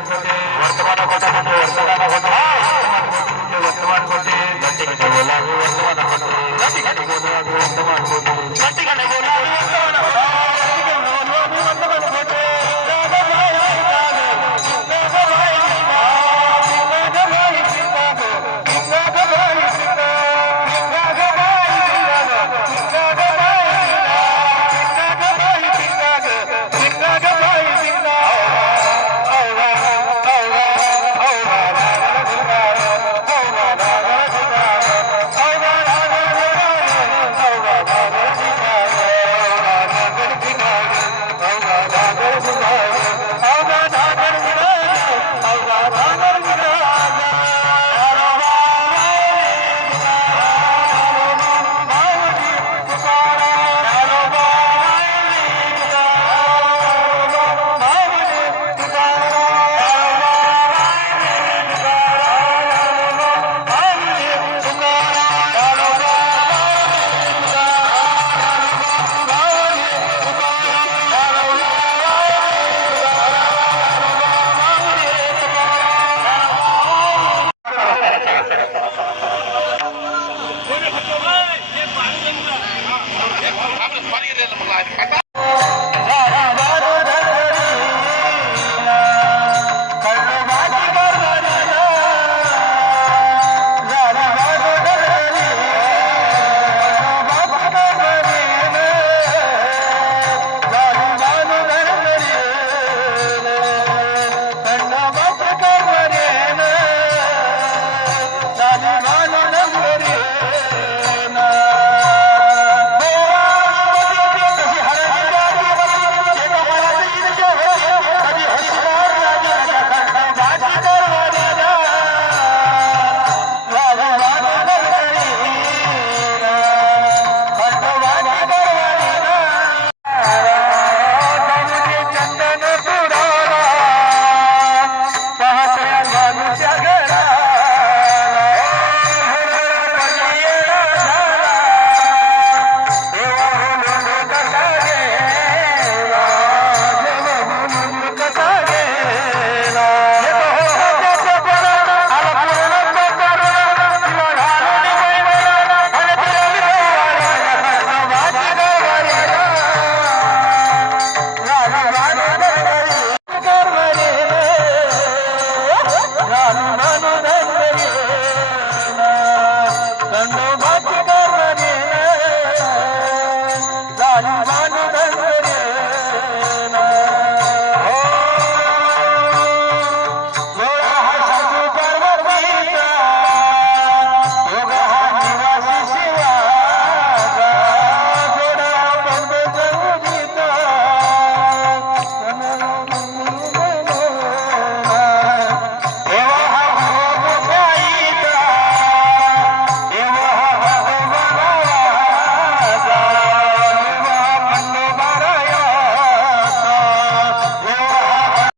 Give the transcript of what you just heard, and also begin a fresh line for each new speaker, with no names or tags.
ঘটে ঘটে ঘটে ঘটে ঘটে ঘটে ঘটে ঘটে